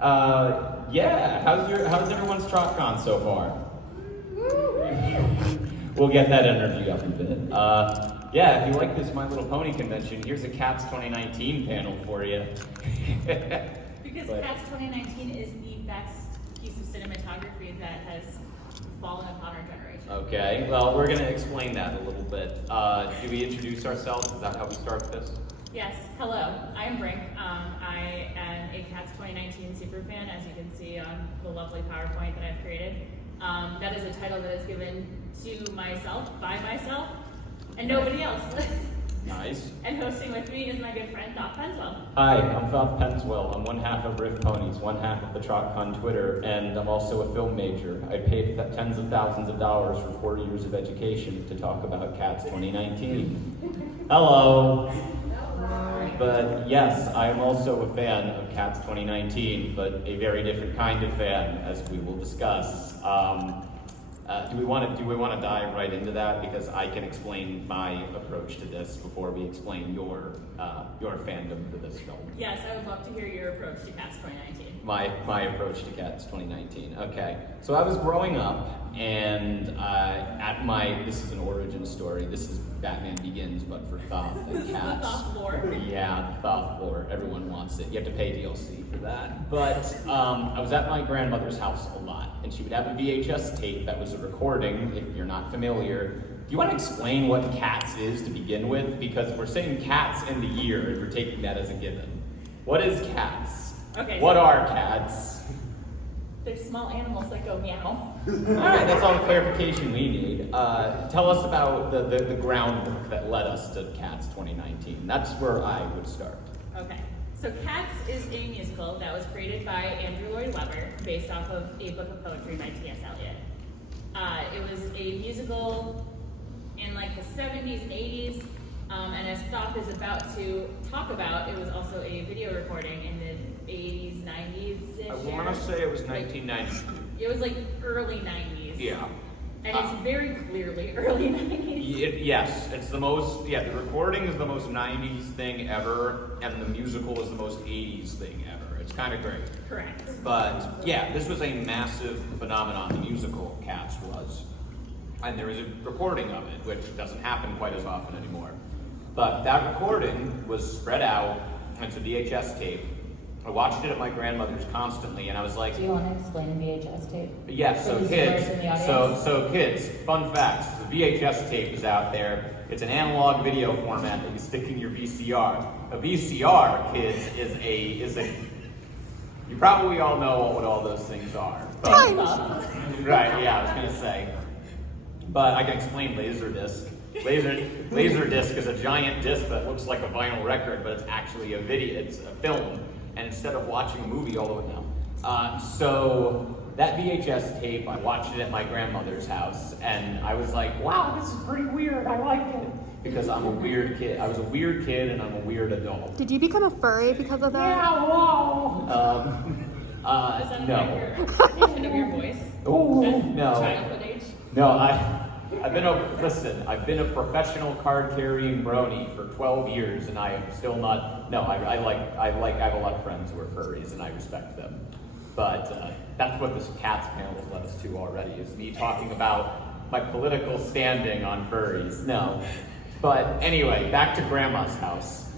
Yeah, how's everyone's TrotCon so far? We'll get that energy up a bit. Yeah, if you like this My Little Pony convention, here's a Cats 2019 panel for you. Because Cats 2019 is the best piece of cinematography that has fallen upon our generation. Okay, well, we're going to explain that a little bit. Do we introduce ourselves? Is that how we start this? Yes, hello, I'm Brink. I am a Cats 2019 superfan, as you can see on the lovely PowerPoint that I've created. That is a title that is given to myself, by myself, and nobody else. Nice. And hosting with me is my good friend, Phauxe Penswell. Hi, I'm Phauxe Penswell. I'm one half of Riff Ponies, one half of the TrotCon Twitter, and I'm also a film major. I paid tens of thousands of dollars for 4 years of education to talk about Cats 2019. Hello. But yes, I am also a fan of Cats 2019, but a very different kind of fan, as we will discuss. Do we want to dive right into that, because I can explain my approach to this before we explain your fandom to this film. Yes, I would love to hear your approach to Cats 2019. My approach to Cats 2019. Okay, so I was growing up, and this is an origin story. This is Batman Begins, but for Phauxe and Cats. The Phauxe lore. Yeah, the Phauxe lore. Everyone wants it. You have to pay DLC for that. But I was at my grandmother's house a lot, and she would have a VHS tape that was a recording, if you're not familiar. Do you want to explain what Cats is to begin with? Because we're saying Cats in the year, and we're taking that as a given. What is Cats? Okay. What are cats? They're small animals that go meow. All right, that's all the clarification we need. Tell us about the groundwork that led us to Cats 2019. That's where I would start. Okay, so Cats is a musical that was created by Andrew Lloyd Webber, based off of a book of poetry by T.S. Eliot. It was a musical in like the 70s, 80s, and as Phauxe is about to talk about, it was also a video recording in the 80s, 90s. I want to say it was 1990. It was like early 90s. Yeah. And it's very clearly early 90s. Yes, it's the most, the recording is the most 90s thing ever, and the musical is the most 80s thing ever. It's kind of great. Correct. But yeah, this was a massive phenomenon, the musical Cats was. And there is a recording of it, which doesn't happen quite as often anymore. But that recording was spread out into VHS tape. I watched it at my grandmother's constantly, and I was like, do you want to explain VHS tape? Yes, so kids, kids, fun facts. The VHS tape is out there. It's an analog video format that you stick in your VCR. A VCR, kids, is a you probably all know what all those things are. But, right, yeah, I was gonna say. But I can explain Laserdisc. Laserdisc is a giant disc that looks like a vinyl record, but it's actually a video, it's a film. And instead of watching a movie all the way down. So that VHS tape, I watched it at my grandmother's house, and I was like, wow, this is pretty weird, I like it. Because I'm a weird kid. I was a weird kid, and I'm a weird adult. Did you become a furry because of that? Yeah, whoa! Is that no. your expectation of your voice? Oh, no. Childhood age? No, I've been a professional card-carrying brony for 12 years, and I am still not. No, I have a lot of friends who are furries, and I respect them. But that's what this Cats panel has led us to already, is me talking about my political standing on furries. No, but anyway, back to Grandma's house.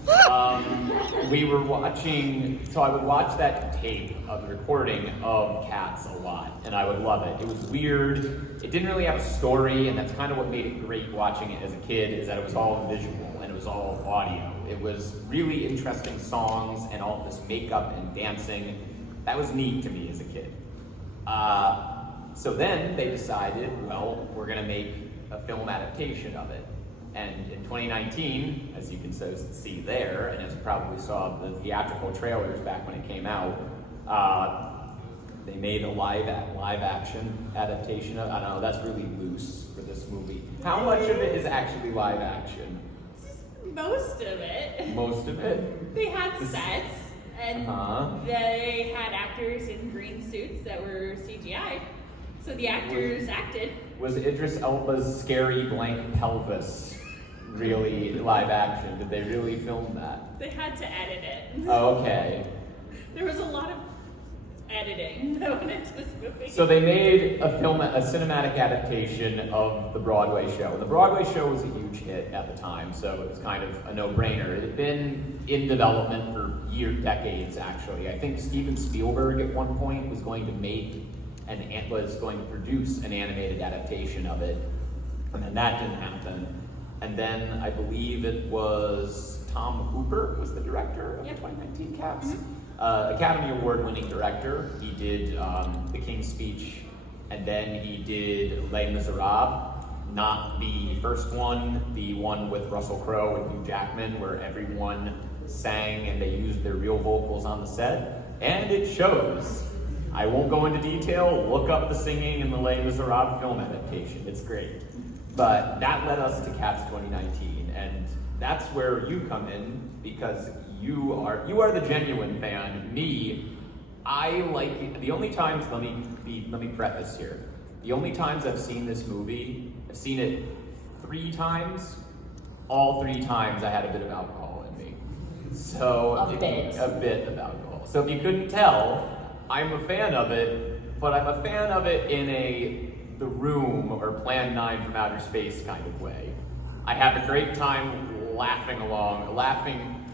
We were watching, so I would watch that tape of the recording of Cats a lot, and I would love it. It was weird. It didn't really have a story, and that's kind of what made it great watching it as a kid, is that it was all visual and it was all audio. It was really interesting songs and all this makeup and dancing. That was neat to me as a kid. So then they decided, well, we're gonna make a film adaptation of it. And in 2019, as you can see there, and as you probably saw the theatrical trailers back when it came out, they made a live action adaptation of, I don't know, that's really loose for this movie. How much of it is actually live action? Most of it. Most of it? They had sets, and they had actors in green suits that were CGI. So the actors acted. Was Idris Elba's scary blank pelvis really live action? Did they really film that? They had to edit it. Okay. There was a lot of editing that went into this movie. So they made a cinematic adaptation of the Broadway show. And the Broadway show was a huge hit at the time, so it was kind of a no-brainer. It had been in development for decades, actually. I think Steven Spielberg at one point was going to produce an animated adaptation of it, and then that didn't happen. And then I believe it was Tom Hooper was the director of the 2019 Cats. Academy Award-winning director. He did The King's Speech, and then he did Les Miserables. Not the first one, the one with Russell Crowe and Hugh Jackman, where everyone sang and they used their real vocals on the set, and it shows. I won't go into detail. Look up the singing in the Les Miserables film adaptation. It's great. But that led us to Cats 2019, and that's where you come in, because you are the genuine fan. Me, I like it. The only times, let me preface here. The only times I've seen this movie, I've seen it 3 times. All 3 times I had a bit of alcohol in me. So a bit of alcohol. So if you couldn't tell, I'm a fan of it, but I'm a fan of it in The Room or Plan 9 from Outer Space kind of way. I have a great time laughing,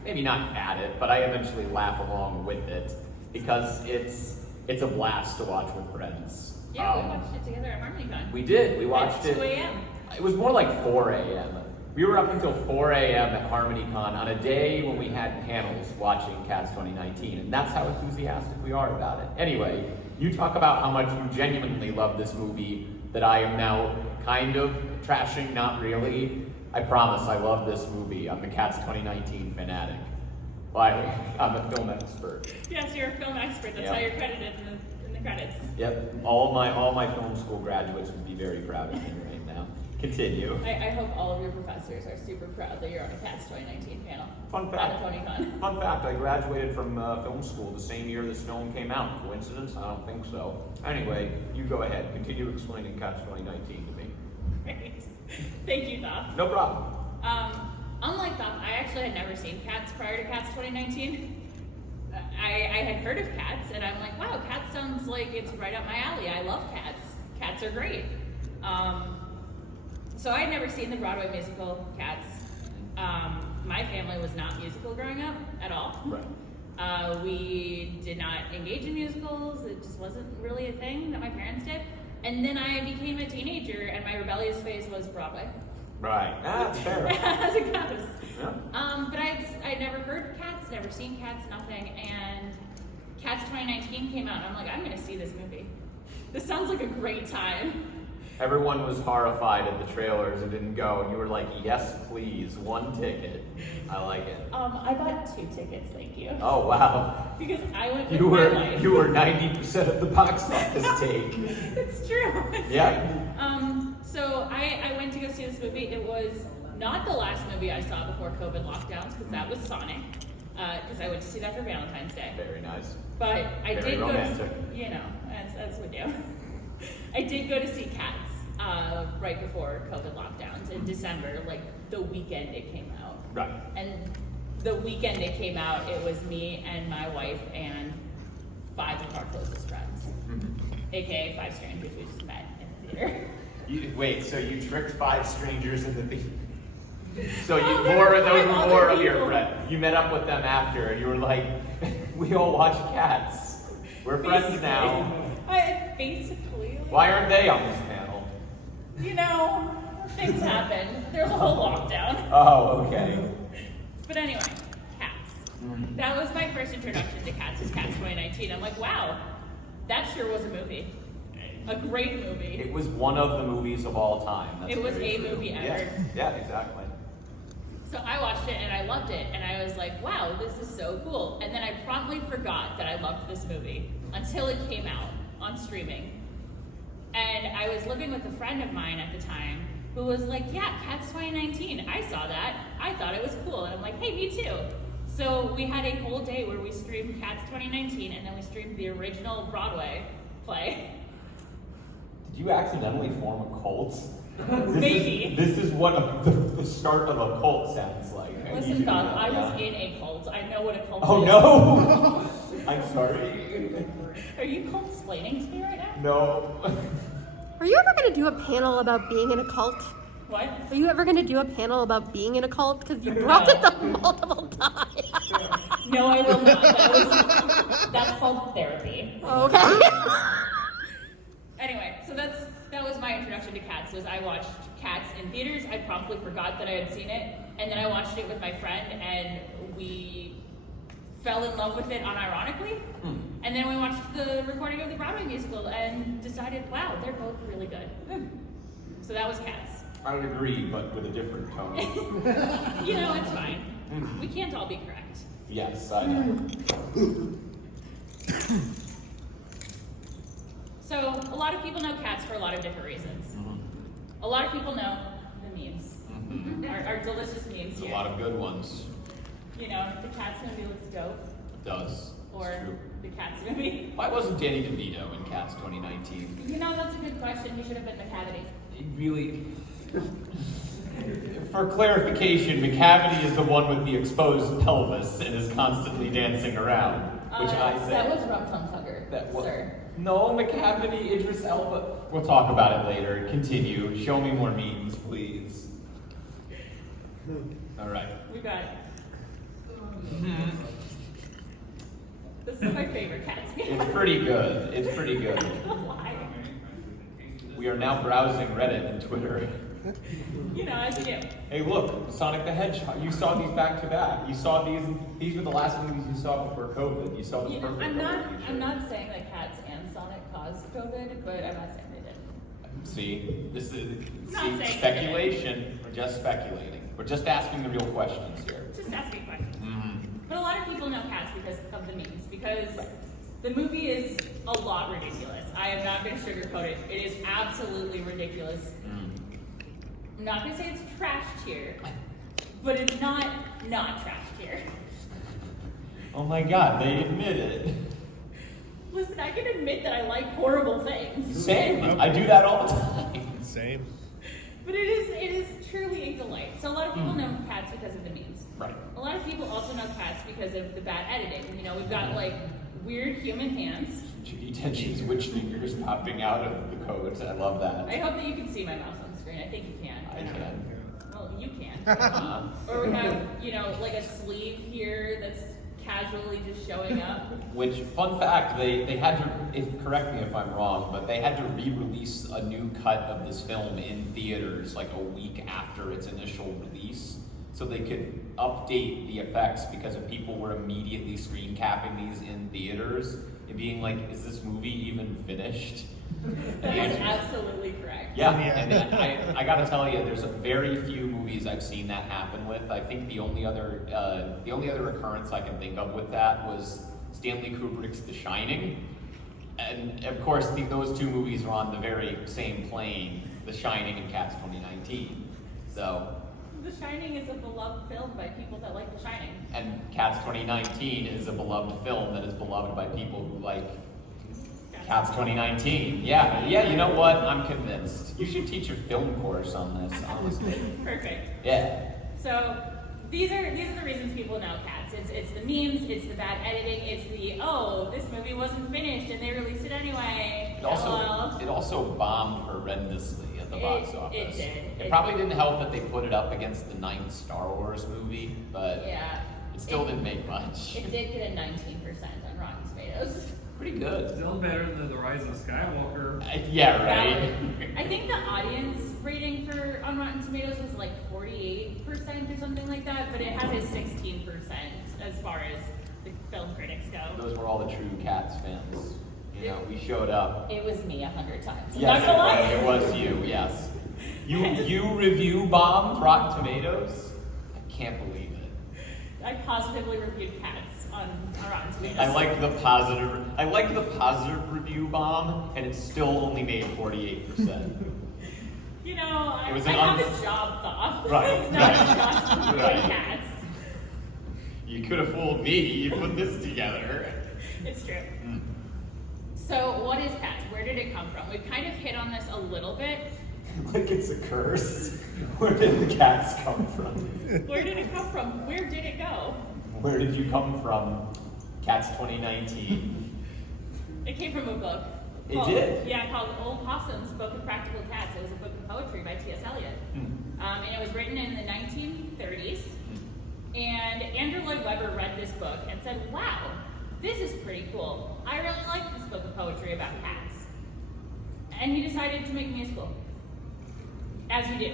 maybe not at it, but I eventually laugh along with it because it's a blast to watch with friends. Yeah, we watched it together at HarmonyCon. We did. We watched it. At 2 a.m. It was more like 4 a.m. We were up until 4 a.m. at HarmonyCon on a day when we had panels watching Cats 2019, and that's how enthusiastic we are about it. Anyway, you talk about how much you genuinely love this movie that I am now kind of trashing, not really. I promise I love this movie. I'm the Cats 2019 fanatic. Why? I'm a film expert. Yes, you're a film expert. That's how you're credited in the credits. Yep. All my film school graduates would be very proud of me right now. Continue. I hope all of your professors are super proud that you're on a Cats 2019 panel. Fun fact. At TrotCon. Fun fact, I graduated from film school the same year this film came out. Coincidence? I don't think so. Anyway, you go ahead. Continue explaining Cats 2019 to me. Great. Thank you, Thop. No problem. Unlike Thop, I actually had never seen Cats prior to Cats 2019. I had heard of Cats, and I'm like, wow, Cats sounds like it's right up my alley. I love Cats. Cats are great. So I had never seen the Broadway musical Cats. My family was not musical growing up at all. Right. We did not engage in musicals. It just wasn't really a thing that my parents did. And then I became a teenager, and my rebellious phase was Broadway. Right. That's fair. As it goes. Yeah. But I'd never heard Cats, never seen Cats, nothing. And Cats 2019 came out, and I'm like, I'm going to see this movie. This sounds like a great time. Everyone was horrified at the trailers and didn't go, and you were like, yes, please, 1 ticket. I like it. I bought 2 tickets, thank you. Oh, wow. Because I went with my life. You were 90% of the box office take. It's true. Yeah. So I went to go see this movie. It was not the last movie I saw before COVID lockdowns, because that was Sonic. Because I went to see that for Valentine's Day. Very nice. But I Very did romantic. go to, as we do. I did go to see Cats right before COVID lockdowns in December, like the weekend it came out. Right. And the weekend it came out, it was me and my wife and 5 of our closest friends, aka 5 strangers we just met in the theater. Wait, so you tricked 5 strangers in the theater? So Oh, those were more of your people. friends. You met up with them after, and you were like, we all watch Cats. We're friends now. Basically. Why aren't they on this panel? Things happen. There's a whole lockdown. Oh, okay. But anyway, Cats. That was my first introduction to Cats, is Cats 2019. I'm like, wow, that sure was a movie. A great movie. It was one of the movies of all time. That's It was very a true. movie ever. Yeah, exactly. So I watched it and I loved it, and I was like, wow, this is so cool. And then I promptly forgot that I loved this movie until it came out on streaming. And I was living with a friend of mine at the time who was like, yeah, Cats 2019, I saw that. I thought it was cool. And I'm like, hey, me too. So we had a whole day where we streamed Cats 2019, and then we streamed the original Broadway play. Did you accidentally form a cult? Maybe. This is what the start of a cult sounds like. Listen, Don, I was in a cult. I know what a cult is. Oh no! I'm sorry. Are you cold explaining to me right now? No. Are you ever gonna do a panel about being in a cult? What? Are you ever gonna do a panel about being in a cult? Because you brought it up multiple times. No, I will not. That's called therapy. Okay. Anyway, so that was my introduction to Cats. Was I watched Cats in theaters. I promptly forgot that I had seen it, and then I watched it with my friend, and we fell in love with it unironically. And then we watched the recording of the Broadway musical and decided, wow, they're both really good. So that was Cats. I would agree, but with a different tone. You know, it's fine. We can't all be correct. Yes, I know. So a lot of people know Cats for a lot of different reasons. A lot of people know the memes. Our delicious memes There's a here. lot of good ones. You know, the Cats movie looks dope. It does. Or It's true. the Cats movie. Why wasn't Danny DeVito in Cats 2019? You know, that's a good question. He should have been McCavity. It really... For clarification, McCavity is the one with the exposed pelvis and is constantly dancing around, which I say. That was Rum Tum Tugger, That was, sir. no, McCavity, Idris Elba. We'll talk about it later. Continue. Show me more memes, please. All right. We got it. This is my favorite Cats game. It's pretty good. It's pretty good. Why? We are now browsing Reddit and Twitter. You know, as you do. Hey, look, Sonic the Hedgehog. You saw these back to back. You saw these. These were the last movies you saw before COVID. You saw the You know, perfect. I'm not saying that Cats and Sonic caused COVID, but I'm not saying they did. See, this is Not saying speculation. We're just speculating. We're just asking the real questions here. Just asking questions. But a lot of people know Cats because of the memes, because the movie is a lot ridiculous. I am not going to sugarcoat it. It is absolutely ridiculous. I'm not going to say it's trash tier, but it's not trash tier. Oh my God, they admit it. Listen, I can admit that I like horrible things. Same. I do that all the time. Same. But it is truly a delight. So a lot of people know Cats because of the memes. Right. A lot of people also know Cats because of the bad editing. You know, we've got like weird human hands. Judy Dench's witch fingers popping out of the coat. I love that. I hope that you can see my mouse on the screen. I think you can. I can. Well, you can. Or we have, you know, like a sleeve here that's casually just showing up. Which, fun fact, they had to, correct me if I'm wrong, but they had to re-release a new cut of this film in theaters like a week after its initial release, so they could update the effects because of people were immediately screen capping these in theaters and being like, is this movie even finished? That is absolutely correct. Yeah, and I gotta tell you, there's a very few movies I've seen that happen with. I think the only other occurrence I can think of with that was Stanley Kubrick's The Shining, and of course those two movies are on the very same plane, The Shining and Cats 2019. So. The Shining is a beloved film by people that like The Shining. And Cats 2019 is a beloved film that is beloved by people who like Cats 2019. Yeah, you know what? I'm convinced. You should teach a film course on this, honestly. Perfect. Yeah. So these are the reasons people know Cats. It's the memes, it's the bad editing, it's the this movie wasn't finished and they released it anyway. It also bombed horrendously at the box office. It did. It probably didn't help that they put it up against the 9th Star Wars movie, but Yeah. it still didn't make much. It did get a 19% on Rotten Tomatoes. Pretty good. Still better than The Rise of Skywalker. Yeah, right. I think the audience rating on Rotten Tomatoes was like 48% or something like that, but it has a 16% as far as the film critics go. Those were all the true Cats fans. You know, we showed up. It was me 100 times. Yes, Not gonna lie. it was you. Yes, you review bombed Rotten Tomatoes. I can't believe it. I positively reviewed Cats on Rotten Tomatoes. I like the positive review bomb, and it still only made 48%. You know, I It was have a job thought. Right. It's not just reviewing Right. Cats. You could have fooled me. You put this together. It's true. So what is Cats? Where did it come from? We've kind of hit on this a little bit. Like it's a curse. Where did the cats come from? Where did it come from? Where did it go? Where did you come from, Cats 2019. It came from a book. It did? Yeah, called Old Possum's Book of Practical Cats. It was a book of poetry by T.S. Eliot. And it was written in the 1930s. And Andrew Lloyd Webber read this book and said, wow, this is pretty cool. I really like this book of poetry about cats. And he decided to make a musical. As you do.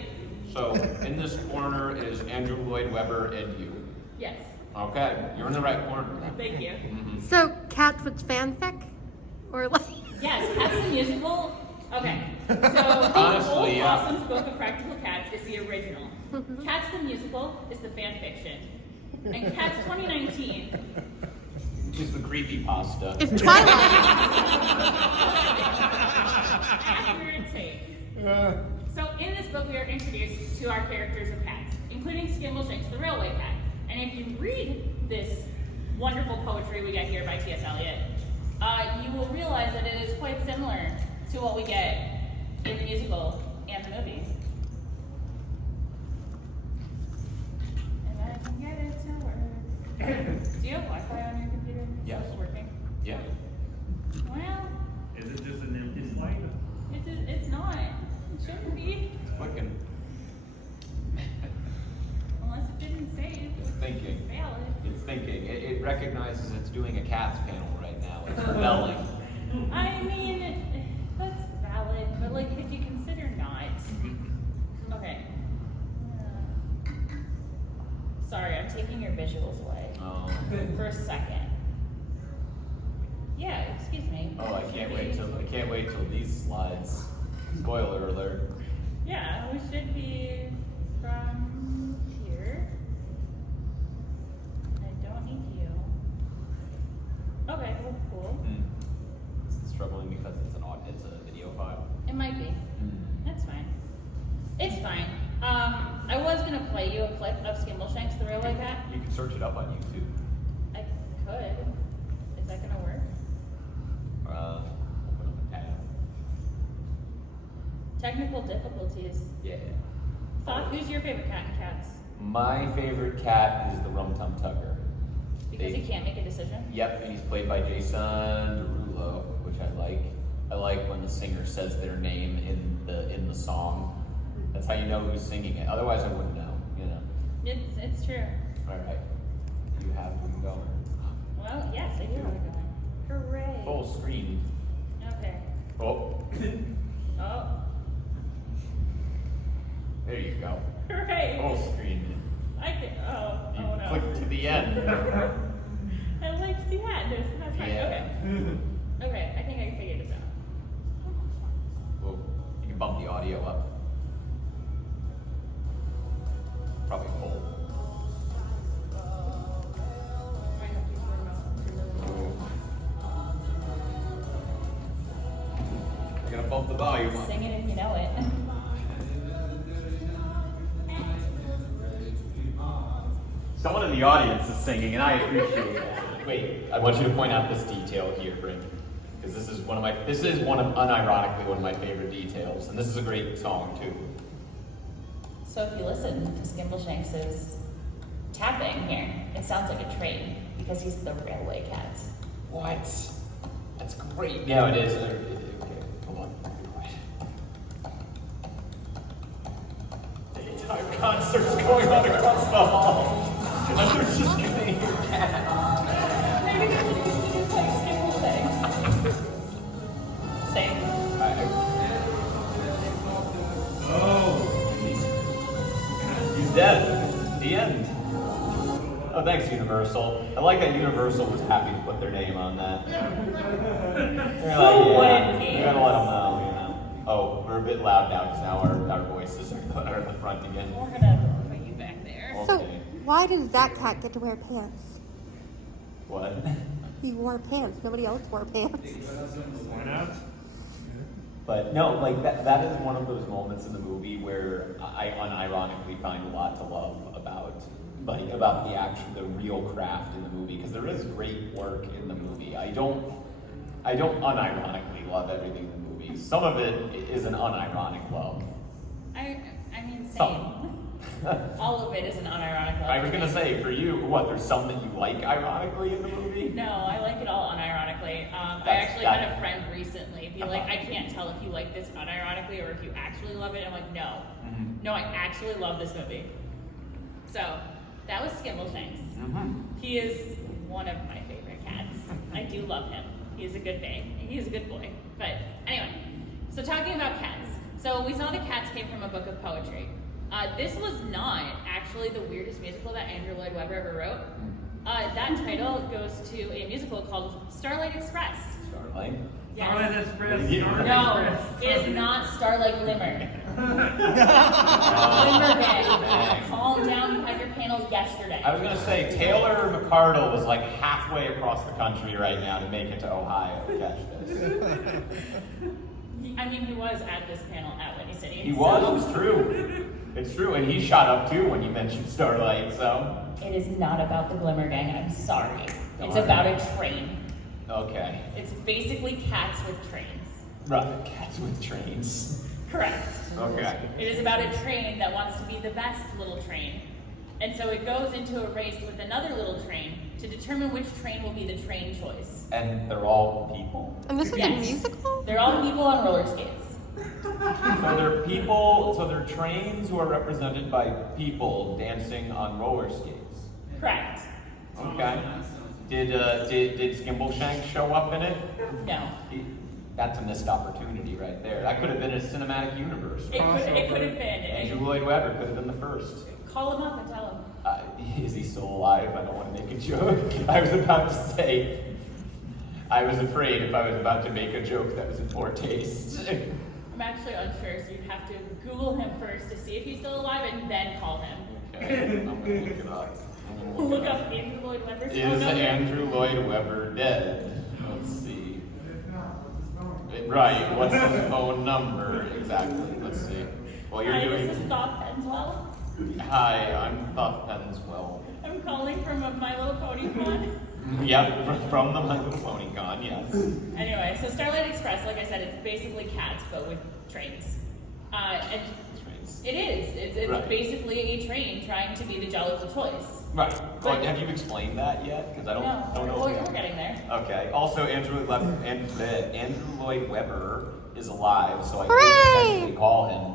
So, in this corner is Andrew Lloyd Webber and you. Yes. Okay, you're in the right corner. Thank you. So Cats was fanfic? Or like Yes, Cats the musical. Okay. So Honestly, Old yeah. Possum's Book of Practical Cats is the original. Cats the musical is the fan fiction. And Cats 2019 Just the creepypasta. it's Twilight. accurate take. So in this book we are introduced to our characters of cats, including Skimbleshanks the railway cat. And if you read this wonderful poetry we get here by T.S. Eliot, you will realize that it is quite similar to what we get in the musical and the movie. And I can get it to work. Do you have Wi-Fi on your computer? Yes. Is it working? Yeah. Well, Is it just an empty slide? it's not. It shouldn't be. It's clicking. Unless it didn't save. It's thinking. It's valid. It's thinking. It recognizes it's doing a Cats panel right now. It's rebelling. I mean, that's valid, but like, could you consider not? Okay. Sorry, I'm taking your visuals away for a second. Yeah, excuse me. Oh, I can't wait till these slides. Spoiler alert. Yeah, we should be from here. I don't need you. Okay, well, cool. Is it struggling because it's a video file? It might be. That's fine. It's fine. I was gonna play you a clip of Skimbleshanks the railway cat. You can search it up on YouTube. I could. Is that gonna work? Open up a tab. Technical difficulties. Yeah. Thought, who's your favorite cat in Cats? My favorite cat is the Rum Tum Tugger. Because he can't make a decision? Yep, and he's played by Jason Derulo, which I like. I like when the singer says their name in the song. That's how you know who's singing it. Otherwise, I wouldn't know. You know. It's true. All right. You have to go. Well, yes, I do have it going. Hooray. Full screen. Okay. Oh, Oh. there you go. Hooray. Full screen. I can. Oh You no. click to the end. I liked the end. That's fine. Yeah. Okay, I think I can figure this out. Well, you can bump the audio up. Probably full. I have to use the remote. I'm gonna bump the volume up. Sing it if you know it. Someone in the audience is singing, and I appreciate that. Wait, I want you to point out this detail here, Brink, because this is unironically one of my favorite details, and this is a great song too. So if you listen to Skimbleshanks' tapping here, it sounds like a train because he's the railway cat. What? That's great. Yeah, it is. Okay, hold on. The entire concert's going on across the hall. And they're just gonna hear cats. Maybe they should just do like Skimbleshanks. Same. Oh, He's dead. The end. Oh, thanks, Universal. I like that Universal was happy to put their name on that. They're like, wouldn't be? we gotta let them know, you know. Oh, we're a bit loud now because now our voices are in the front again. We're gonna put you back there. So Okay. why does that cat get to wear pants? What? He wore pants. Nobody else wore pants. why not? But no, like that is one of those moments in the movie where I unironically find a lot to love about the real craft in the movie, because there is great work in the movie. I don't unironically love everything in the movie. Some of it is an unironic love. I mean, same. Some. All of it is an unironic love. I was gonna say, for you, what, there's some that you like ironically in the movie? No, I like it all unironically. I That's- actually that- had a friend recently be like, I can't tell if you like this unironically or if you actually love it. I'm like, no. Mhm. No, I actually love this movie. So, that was Skimbleshanks. Mhm. He is one of my favorite cats. I do love him. He is a good bae. He is a good boy. But anyway, so talking about cats. So we saw the cats came from a book of poetry. This was not actually the weirdest musical that Andrew Lloyd Webber ever wrote. That title goes to a musical called Starlight Express. Starlight. Yes. Starlight Express. Yeah. Starlight No, Express. it is not Starlight Glimmer. Oh, Glimmer dang. Gang. Calm down, you had your panel yesterday. I was gonna say, Taylor McCardle was like halfway across the country right now to make it to Ohio to catch this. I mean, he was at this panel at Whitney City. He so- was, it's true. It's true, and he shot up too when you mentioned Starlight, so. It is not about the Glimmer Gang, I'm sorry. It's Darn. about a train. Okay. It's basically cats with trains. Right, cats with trains. Correct. Okay. It is about a train that wants to be the best little train. And so it goes into a race with another little train to determine which train will be the train choice. And they're all people. And this is a Yes. musical? They're all people on roller skates. So they're people, so they're trains who are represented by people dancing on roller skates. Correct. Okay. Did Skimbleshanks show up in it? No. That's a missed opportunity right there. That could have been a cinematic universe. It could have been. Andrew Lloyd Webber could have been the first. Call him up and tell him. Is he still alive? I don't want to make a joke. I was about to say, I was afraid if I was about to make a joke that was in poor taste. I'm actually unsure, so you'd have to Google him first to see if he's still alive and then call him. Okay, I'm gonna look it up. I'm gonna Look up Andrew Lloyd Webber's phone Is number. Andrew Lloyd Webber dead? Let's see. Right, what's his phone number? Exactly, let's see. Well, you're Hi, doing... this is Thought Penswell. Hi, I'm Thought Penswell. I'm calling from a My Little Pony con. Yep, from the My Little Pony Con, yes. Anyway, so Starlight Express, like I said, it's basically cats, but with trains. And Trains. it is. It's Right. basically a train trying to be the jollible choice. Right. Well, have you explained that yet? Because I don't know. We're getting there. Okay. Also, Andrew Lloyd Webber is alive, so I Hooray! could potentially call him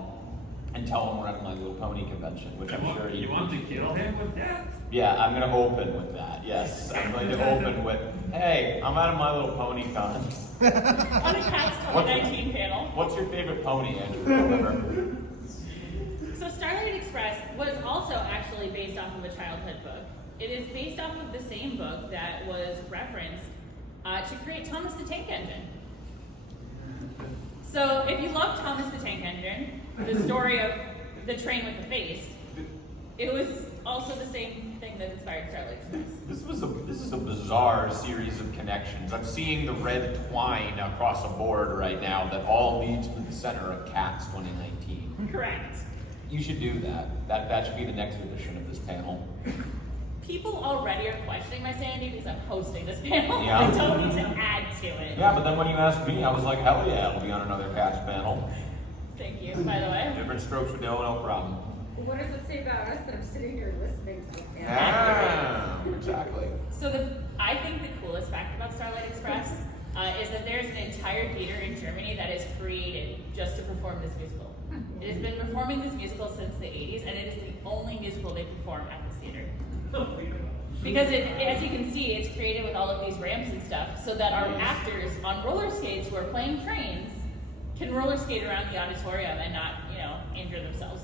and tell him we're at My Little Pony convention, which I'm sure You want to kill him with that? Yeah, I'm going to open with that. Yes, I'm going to open with, hey, I'm at a My Little Pony Con. On a Cats 2019 panel. What's your favorite pony, Andrew Webber? So Starlight Express was also actually based off of a childhood book. It is based off of the same book that was referenced to create Thomas the Tank Engine. So if you love Thomas the Tank Engine, the story of the train with the face, it was also the same thing that inspired Starlight Express. This is a bizarre series of connections. I'm seeing the red twine across a board right now that all leads to the center of Cats 2019. Correct. You should do that. That should be the next edition of this panel. People already are questioning my sanity because I'm hosting this panel. Yeah. I don't need to add to it. Yeah, but then when you asked me, I was like, hell yeah, I'll be on another Cats panel. Thank you, by the way. Different strokes for no problem. What does it say about us that I'm sitting here listening to it? Ah, exactly. So I think the coolest fact about Starlight Express is that there's an entire theater in Germany that is created just to perform this musical. It has been performing this musical since the 80s, and it is the only musical they perform at this theater. Because as you can see, it's created with all of these ramps and stuff, so that our actors on roller skates who are playing trains can roller skate around the auditorium and not, injure themselves.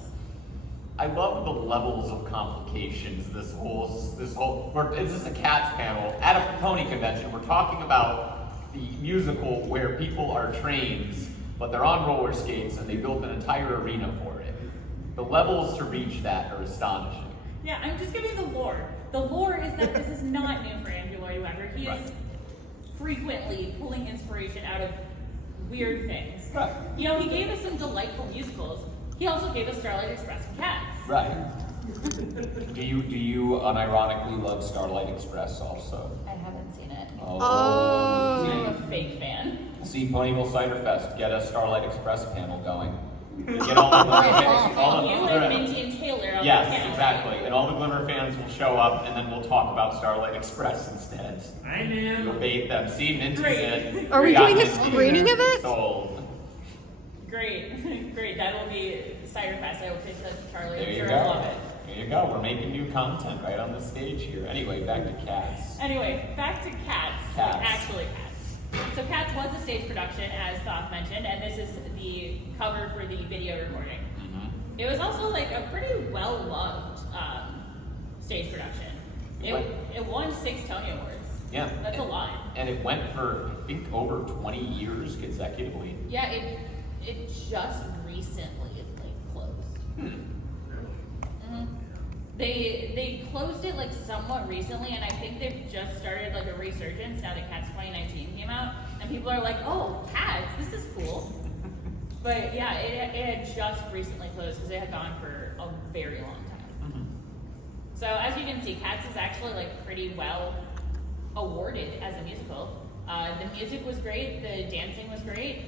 I love the levels of complications. This is a Cats panel at a pony convention. We're talking about the musical where people are trains, but they're on roller skates, and they built an entire arena for it. The levels to reach that are astonishing. Yeah, I'm just giving the lore. The lore is that this is not new for Andrew Lloyd Webber. He is frequently pulling inspiration out of weird things. Right. He gave us some delightful musicals. He also gave us Starlight Express and Cats. Right. Do you unironically love Starlight Express also? I haven't seen it. Oh. I'm a fake fan. See Ponyville Cider Fest. Get a Starlight Express panel going. Get all the You and all Minty and Taylor on Yes, the panel. exactly. And all the Glimmer fans will show up, and then we'll talk about Starlight Express instead. I'm We'll in. bait them. See, Minty's Great. in. Are we got doing a Minty. screening of it? Sold. Great, great. That will be Cider Fest. I will pitch that to Charlie. There I'm you sure go. I'll love it. There you go. We're making new content right on the stage here. Anyway, back to Cats. Anyway, back to Cats. Cats. Actually, Cats. So Cats was a stage production, as Thoth mentioned, and this is the cover for the video recording. Mm-hmm. It was also like a pretty well-loved stage production. It won 6 Tony Awards. Yeah. That's a lot. And it went for, I think, over 20 years consecutively. Yeah, it just recently closed. Mhm. They closed it like somewhat recently, and I think they've just started like a resurgence now that Cats 2019 came out, and people are like, "Oh, Cats, this is cool." But yeah, it had just recently closed because it had gone for a very long time. Mm-hmm. So as you can see, Cats is actually like pretty well awarded as a musical. The music was great, the dancing was great.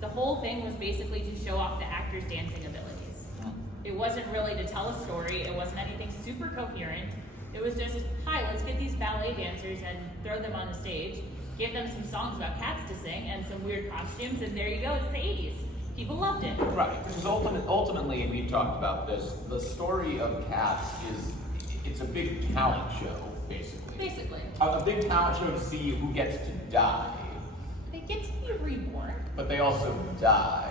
The whole thing was basically to show off the actors' dancing abilities. It wasn't really to tell a story, it wasn't anything super coherent. It was just, hi, let's get these ballet dancers and throw them on the stage, give them some songs about cats to sing and some weird costumes, and there you go, it's the 80s. People loved it. Right, because ultimately, and we've talked about this, the story of Cats is, it's a big talent show, basically. Basically. A big talent show to see who gets to die, They get to be reborn. but they also die.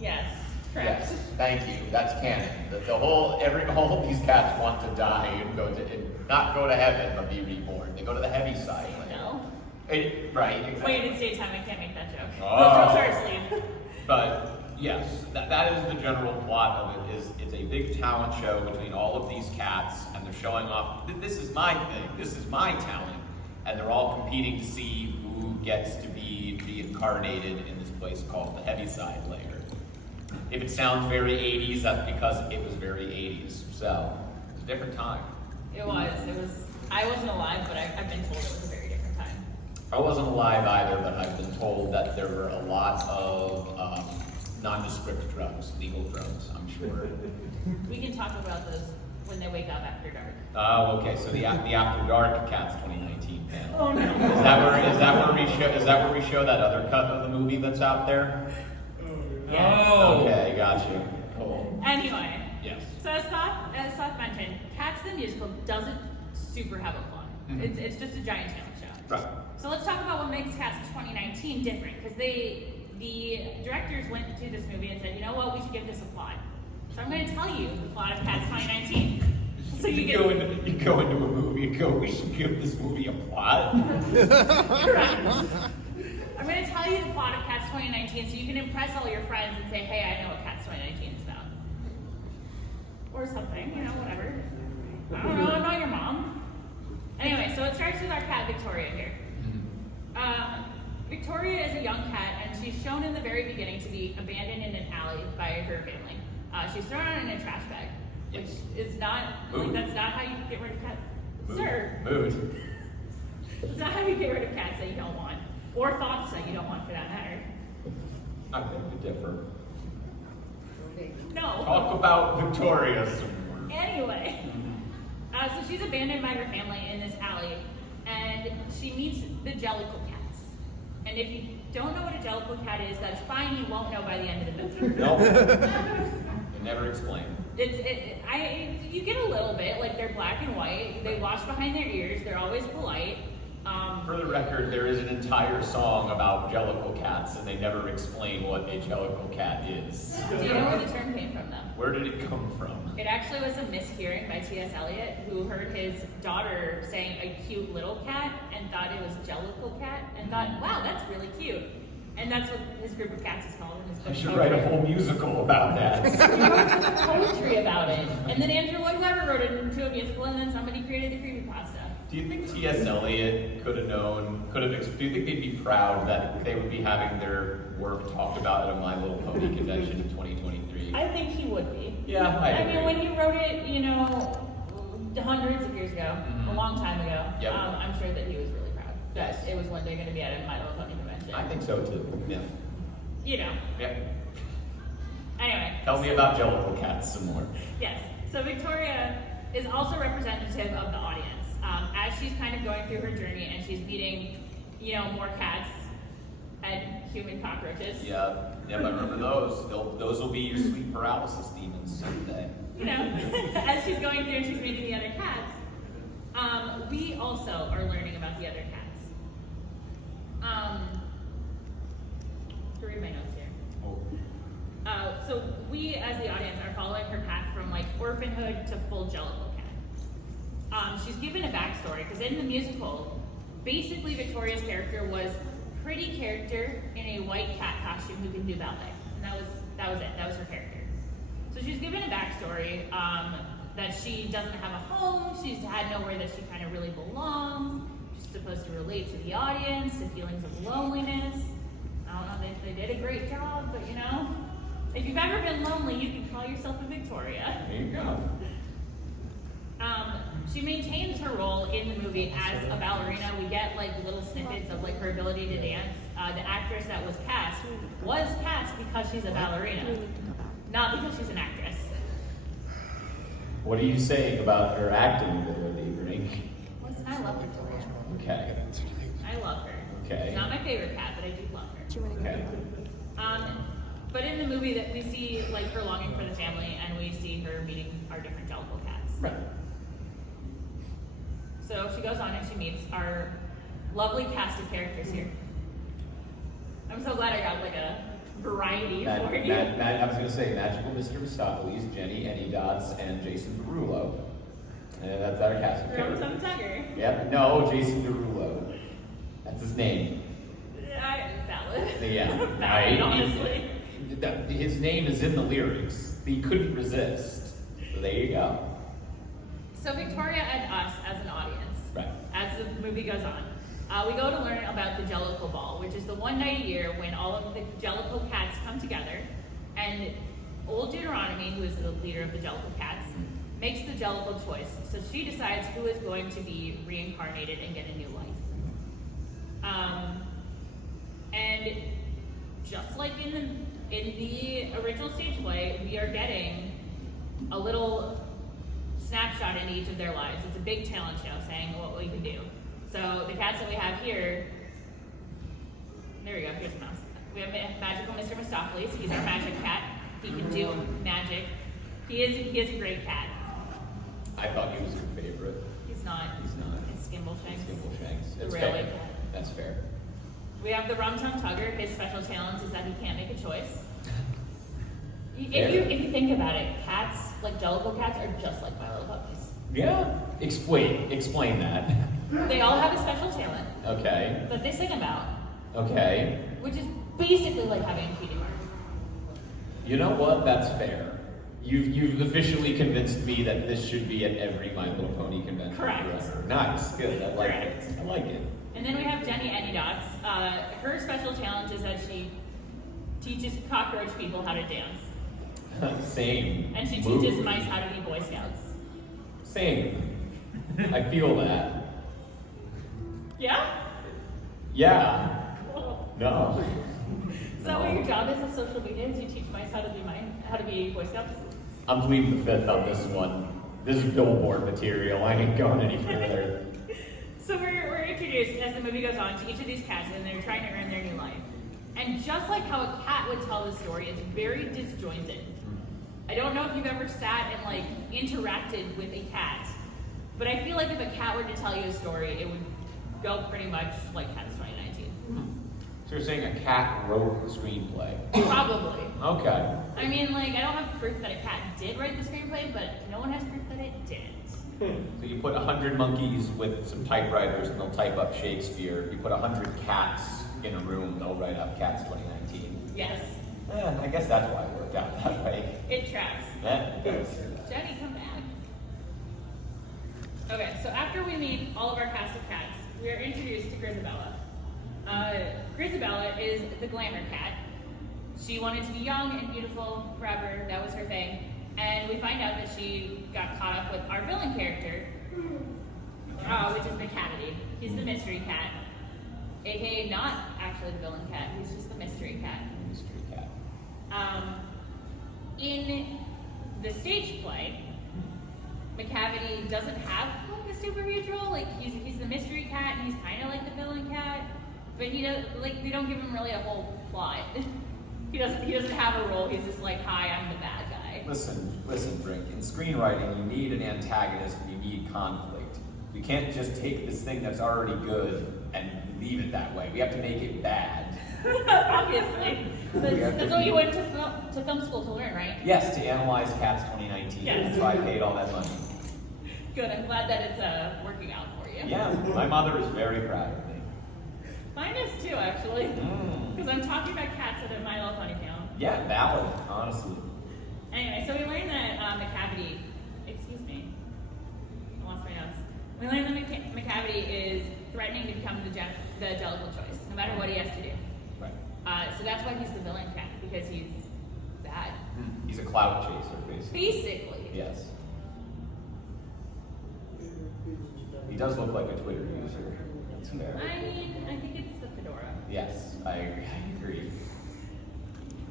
Yes, correct. Yes, thank you. That's canon. All of these cats want to die and not go to heaven, but be reborn. They go to the heavy side. No. Right. Exactly. Wait, it's daytime, I can't make that joke. Oh. Go to sleep. But yes, that is the general plot of it. It's a big talent show between all of these cats, and they're showing off. This is my thing. This is my talent, and they're all competing to see who gets to be reincarnated in this place called the Heaviside Layer. If it sounds very 80s, that's because it was very 80s. So it's a different time. It was. I wasn't alive, but I've been told it was a very different time. I wasn't alive either, but I've been told that there were a lot of nondescript drugs, legal drugs, I'm sure. We can talk about those when they wake up after dark. Oh, okay. So the After Dark Cats 2019 panel. Oh no. Is that where we show that other cut of the movie that's out there? Yes. Oh. Okay, got you. Cool. Anyway, Yes. so as Thoth mentioned, Cats the musical doesn't super have a plot. Mhm. It's just a giant talent show. Right. So let's talk about what makes Cats 2019 different, because the directors went to this movie and said, you know what, we should give this a plot. So I'm going to tell you the plot of Cats 2019. So you go into a movie and go, we should give this movie a plot. Correct. I'm going to tell you the plot of Cats 2019 so you can impress all your friends and say, hey, I know what Cats 2019 is about. Or something, you know, whatever. I don't know, I'm not your mom. Anyway, so it starts with our cat Victoria here. Victoria is a young cat, and she's shown in the very beginning to be abandoned in an alley by her family. She's thrown out in a trash bag, which is not, like, that's not how you get rid of cats. Sir, Mood. it's not how you get rid of cats that you don't want, or thoughts that you don't want for that matter. I beg to differ. No. Talk about Victoria some more. Anyway, so she's abandoned by her family in this alley, and she meets the Jellicle cats. And if you don't know what a Jellicle cat is, that's fine. You won't know by the end of the movie. Nope. They never explain. You get a little bit, like they're black and white. They wash behind their ears. They're always polite. For the record, there is an entire song about Jellicle cats, and they never explain what a Jellicle cat is. Do you know where the term came from, though? Where did it come from? It actually was a mishearing by T.S. Eliot, who heard his daughter saying a cute little cat and thought it was Jellicle cat, and thought, wow, that's really cute. And that's what his group of cats is called in his book. I should write a whole musical about that. He wrote poetry about it. And then Andrew Lloyd Webber wrote it into a musical, and then somebody created the creepypasta. Do you think T.S. Eliot do you think they'd be proud that they would be having their work talked about at a My Little Pony convention in 2023? I think he would be. Yeah, I agree. mean, when he wrote it, you know, hundreds of years ago, Mhm. a long time ago, Yep. I'm sure that he was really proud that Yes. it was one day going to be at a My Little Pony convention. I think so too. Yeah. You know. Yeah. Anyway. Tell me about Jellicle cats some more. Yes. So Victoria is also representative of the audience. As she's kind of going through her journey and she's meeting, more cats and human cockroaches. Yeah, I remember those. Those will be your sleep paralysis demons someday. As she's going through and she's meeting the other cats, we also are learning about the other cats. To read my notes here. Oh. So we, as the audience, are following her path from like orphanhood to full Jellicle cat. She's given a backstory because in the musical, basically Victoria's character was a pretty character in a white cat costume who can do ballet, and that was it. That was her character. So she's given a backstory that she doesn't have a home. She's had nowhere that she kind of really belongs. She's supposed to relate to the audience, to feelings of loneliness. I don't know, they did a great job, but if you've ever been lonely, you can call yourself a Victoria. There you go. She maintains her role in the movie as a ballerina. We get like little snippets of like her ability to dance. The actress that was cast because she's a ballerina, not because she's an actress. What are you saying about her acting ability, Brink? Listen, I love Victoria. Okay. I love her. Okay. She's not my favorite cat, but I do love her. Okay. But in the movie, that we see like her longing for the family, and we see her meeting our different Jellicle cats. Right. So she goes on and she meets our lovely cast of characters here. I'm so glad I got like a variety for you. I was going to say Magical Mr. Mistopheles, Jenny, Annie Dots, and Jason Derulo. And that's our cast of characters. Rum Tum Tugger. Yep. No, Jason Derulo. That's his name. Valid. Yeah. Valid, honestly. His name is in the lyrics. He couldn't resist. So there you go. So Victoria and us as an audience, Right. as the movie goes on, we go to learn about the Jellicle Ball, which is the one night a year when all of the Jellicle cats come together, and Old Deuteronomy, who is the leader of the Jellicle cats, makes the Jellicle choice. So she decides who is going to be reincarnated and get a new life. And just like in the original stage play, we are getting a little snapshot in each of their lives. It's a big talent show saying what we can do. So the cats that we have here, there we go, here's the mouse. We have Magical Mr. Mistopheles. He's our magic cat. He can do magic. He is a great cat. I thought he was your favorite. He's not. He's not. It's Skimbleshanks. Skimbleshanks. The It's railway fair. cat. That's fair. We have the Rum Tum Tugger. His special talent is that he can't make a choice. Fair. If you think about it, cats, like Jellicle cats, are just like My Little Puppies. Yeah. Explain that. They all have a special talent Okay. that they sing about, Okay. which is basically like having a cutie mark. You know what? That's fair. You've officially convinced me that this should be at every My Little Pony convention. Correct. Forever. Nice. Good. I like Correct. it. I like it. And then we have Jenny Annie Dots. Her special talent is that she teaches cockroach people how to dance. Same. And she Mood. teaches mice how to be Boy Scouts. Same. I feel that. Yeah? Yeah. Cool. No. Is that what your job is at social media? Is you teach mice how to be Boy Scouts? I'm pleading the fifth on this one. This is billboard material. I ain't going any further. So we're introduced as the movie goes on to each of these cats, and they're trying to earn their new life. And just like how a cat would tell the story, it's very disjointed. I don't know if you've ever sat and like interacted with a cat, but I feel like if a cat were to tell you a story, it would go pretty much like Cats 2019. So you're saying a cat wrote the screenplay? Probably. Okay. I mean, like, I don't have proof that a cat did write the screenplay, but no one has proof that it didn't. So you put 100 monkeys with some typewriters and they'll type up Shakespeare. You put 100 cats in a room, they'll write up Cats 2019. Yes. I guess that's why it worked out that way. It tracks. Yeah, it does. Jenny, come back. Okay, so after we meet all of our cast of cats, we are introduced to Grisabella. Grisabella is the glamour cat. She wanted to be young and beautiful forever. That was her thing. And we find out that she got caught up with our villain character, which is McCavity. He's the mystery cat, aka not actually the villain cat. He's just the mystery cat. Mystery cat. In the stage play, doesn't have like a superhuge role. Like he's the mystery cat and he's kind of like the villain cat, but he does like they don't give him really a whole plot. he doesn't have a role. He's just like, hi, I'm the bad guy. Listen, Brink. In screenwriting, you need an antagonist and you need conflict. You can't just take this thing that's already good and leave it that way. We have to make it bad. Obviously. That's what you went to film school to learn, right? Yes, to analyze Cats 2019. Yes. That's why I paid all that money. Good. I'm glad that it's working out for you. Yeah, my mother is very proud of me. Mine is too, actually. Because I'm talking about cats at a My Little Pony panel. Yeah, valid, honestly. Anyway, so we learned that McCavity, excuse me, I lost my notes. We learned that McCavity is threatening to become the Jellicle choice, no matter what he has to do. Right. So that's why he's the villain cat, because he's bad. He's a clout chaser, basically. Basically. Yes. He does look like a Twitter user. That's fair. I mean, I think it's the fedora. Yes, I agree.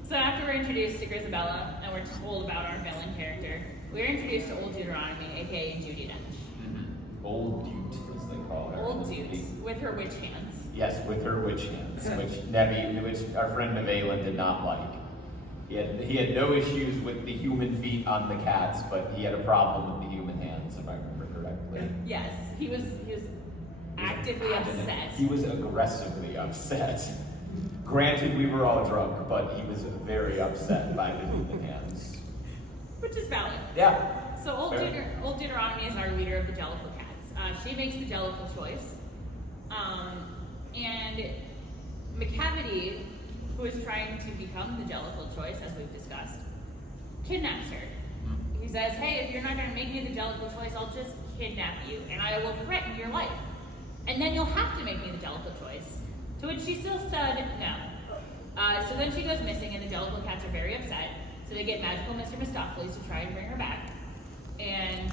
So after we're introduced to Grisabella, and we're told about our villain character, we're introduced to Old Deuteronomy, aka Judi Dench. Old Dude, as they call her. Old Dude, with her witch hands. Yes, with her witch hands, which our friend Nevalin did not like. He had no issues with the human feet on the cats, but he had a problem with the human hands, if I remember correctly. Yes, he was actively upset. He was aggressively upset. Granted, we were all drunk, but he was very upset by the human hands. Which is valid. Yeah. So Old Deuteronomy is our leader of the Jellicle cats. She makes the Jellicle choice. And McCavity, who is trying to become the Jellicle choice, as we've discussed, kidnaps her. He says, hey, if you're not going to make me the Jellicle choice, I'll just kidnap you, and I will threaten your life. And then you'll have to make me the Jellicle choice. To which she still said no. So then she goes missing, and the Jellicle cats are very upset. So they get magical Mr. Mistopheles to try and bring her back. And